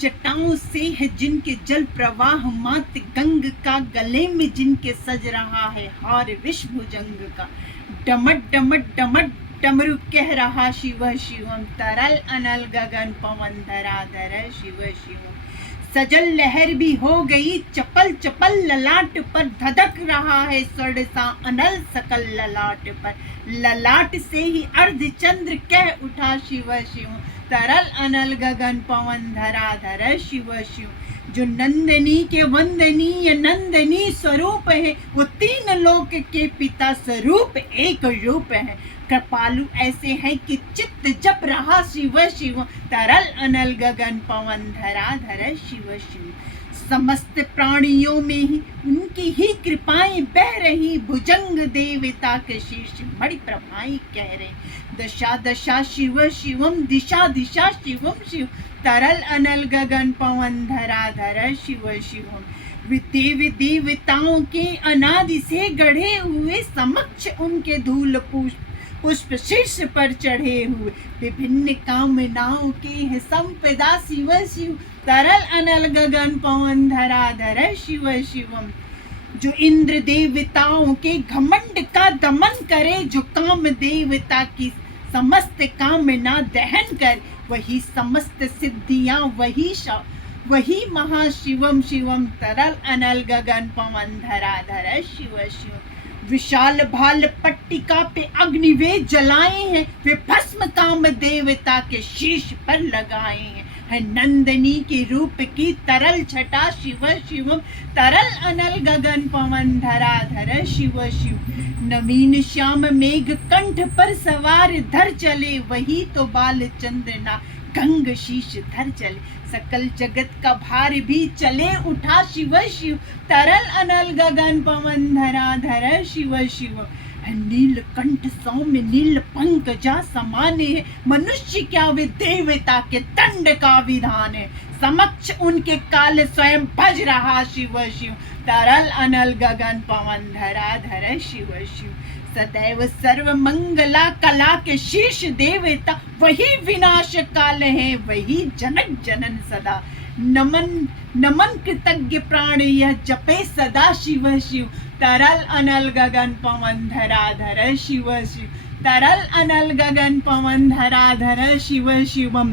जटाओं से है जिनके जल प्रवाह, मात गंग का गले में जिनके सज रहा है हार विश्वभुजंग का। डमट डमट डमट डमरू कह रहा शिव शिवम, तरल अनल गगन पवन धराधर शिव शिवम। सजल लहर भी हो गई चपल चपल, ललाट पर धधक रहा है स्वर्ण सा अनल सकल ललाट पर। ललाट से ही अर्धचंद्र कह उठा शिव शिव, तरल अनल गगन पवन धराधर शिव शिव। जो नंदनी के वंदनीय नंदनी स्वरूप है, वो तीन लोक के पिता स्वरूप एक रूप है। कृपालु ऐसे हैं कि चित्त जप रहा शिव शिव, तरल अनल गगन पवन धराधर शिव शिव। समस्त प्राणियों में ही उनकी ही कृपाएं बह रही, भुजंग देवता के शीर्ष बड़ी प्रभाएं कह रहे। दशा दशा शिव शिवम, दिशा दिशा शिवम शिव, तरल अनल गगन पवन धराधर शिव शिवम। देव देवताओं के अनादि से गढ़े हुए, समक्ष उनके धूल पुष्प शीर्ष पर चढ़े हुए। विभिन्न कामनाओं के है संपदा शिव शिव, तरल अनल गगन पवन धराधर शिव शिवम। जो इंद्र देवताओं के घमंड का दमन करे, जो काम देवता की समस्त कामना दहन कर, वही समस्त सिद्धियां वही महाशिवम शिवम, तरल अनल गगन पवन धराधर शिव शिव। विशाल भाल पट्टिका पे अग्नि वे जलाए हैं, वे भस्म काम देवता के शीश पर लगाए हैं। है नंदनी के रूप की तरल छटा शिव शिवम, तरल अनल गगन पवन धराधर शिव शिव। नवीन श्याम मेघ कंठ पर सवार धर चले, वही तो बाल चंद्रना गंग शीश धर चले। सकल जगत का भार भी चले उठा शिव शिव, तरल अनल गगन पवन धराधर शिव शिव। नील कंठ सौम्य नील पंकजा समान है, मनुष्य क्या वे देवता के दंड का विधान है। समक्ष उनके काल स्वयं भज रहा शिव शिव, तरल अनल गगन पवन धराधर शिव शिव। सदैव सर्व मंगला कला के शीर्ष देवता, वही विनाश काल है वही जनक जनन सदा। नमन नमन कृतज्ञ प्राण यह जपे सदा शिव शिव, तरल अनल गगन पवन धराधर शिव शिव, तरल अनल गगन पवन धराधर शिव शिवम।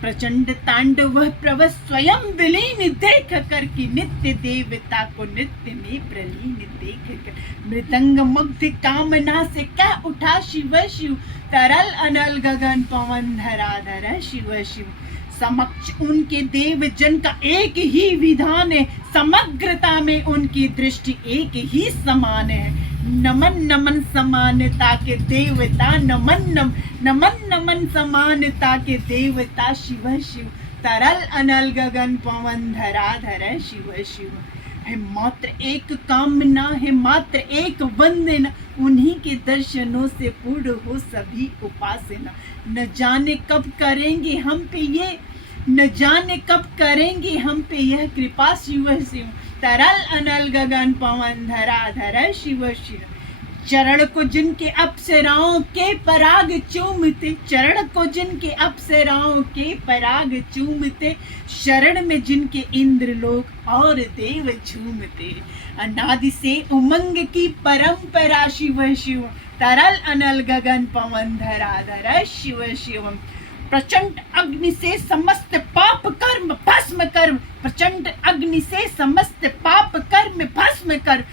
प्रचंड तांडव प्रभ स्वयं विलीन देख कर की, नित्य देवता को नित्य में प्रलीन देख कर। मृदंग मुग्ध कामना से क्या उठा शिव शिव, तरल अनल गगन पवन धराधर शिव शिव। समक्ष उनके देव जन का एक ही विधान है, समग्रता में उनकी दृष्टि एक ही समान है। नमन नमन समानता के देवता, नमन नमन समानता के देवता शिव शिव, तरल अनल गगन पवन धराधर शिव शिव। है मात्र एक कामना, है मात्र एक वंदना, उन्हीं के दर्शनों से पूर्ण हो सभी उपासना। न जाने कब करेंगे हम पे ये, न जाने कब करेंगे हम पे यह कृपा शिव शिव, तरल अनल गगन पवन धराधर शिव शिव। चरण को जिनके अप्सराओं के पराग चूमते, चरण को जिनके अप्सराओं के पराग चूमते, शरण में जिनके इंद्र लोक और देव झूमते। अनादि से उमंग की परंपरा शिव शिव, तरल अनल गगन पवन धराधर शिव शिवम। प्रचंड अग्नि से समस्त पाप कर्म भस्म कर, प्रचंड अग्नि से समस्त पाप कर्म भस्म कर।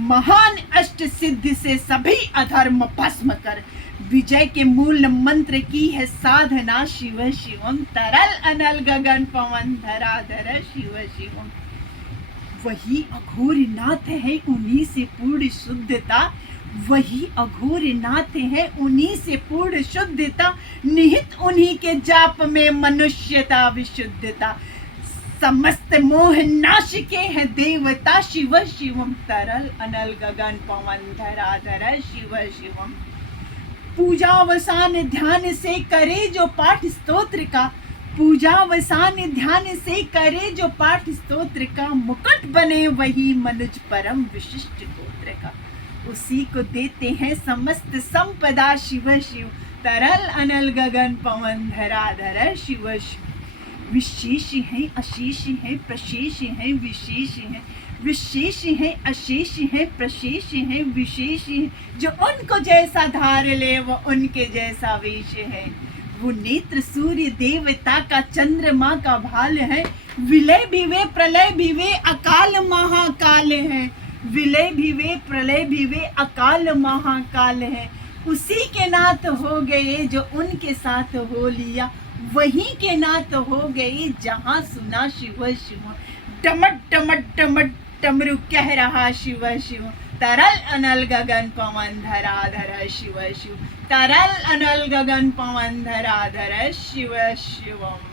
महान अष्ट सिद्धि से सभी अधर्म भस्म कर। विजय के मूल मंत्र की है साधना शिव शिवम, तरल अनल गगन पवन धराधर शिव शिवम। वही अघोर नाथ है उन्हीं से पूर्ण शुद्धता, वही अघोर नाथ है उन्हीं से पूर्ण शुद्धता। निहित उन्हीं के जाप में मनुष्यता विशुद्धता, समस्त मोह नाश के है देवता शिव शिवम, तरल अनल गगन पवन धराधर शिव शिवम। पूजावसान ध्यान से करे जो पाठ स्तोत्र का, पूजावसान ध्यान से करे जो पाठ स्तोत्र का, मुकुट बने वही मनुज परम विशिष्ट गोत्र का। उसी को देते हैं समस्त संपदा शिव शिव, तरल अनल गगन पवन धराधर शिव शिव। विशेष है, अशेष है, प्रशेष है, विशेष है। विशेष है, अशेष है, प्रशेष है, विशेष है। जो उनको जैसा धार ले वो उनके जैसा वेश है। वो नेत्र सूर्य देवता का, चंद्रमा का भाल है। विलय भी वे, प्रलय भी वे, अकाल महाकाल है। विलय भी वे, प्रलय भी वे, अकाल महाकाल है। उसी के नाथ हो गए जो उनके साथ हो लिया, वहीं के नाथ हो गए जहां सुना शिव शिव। डमट डमट डमट डमरू कह रहा शिव शिव। तरल अनल गगन पवन धराधर शिव शिव। तरल अनल गगन पवन धराधर शिव शिवम।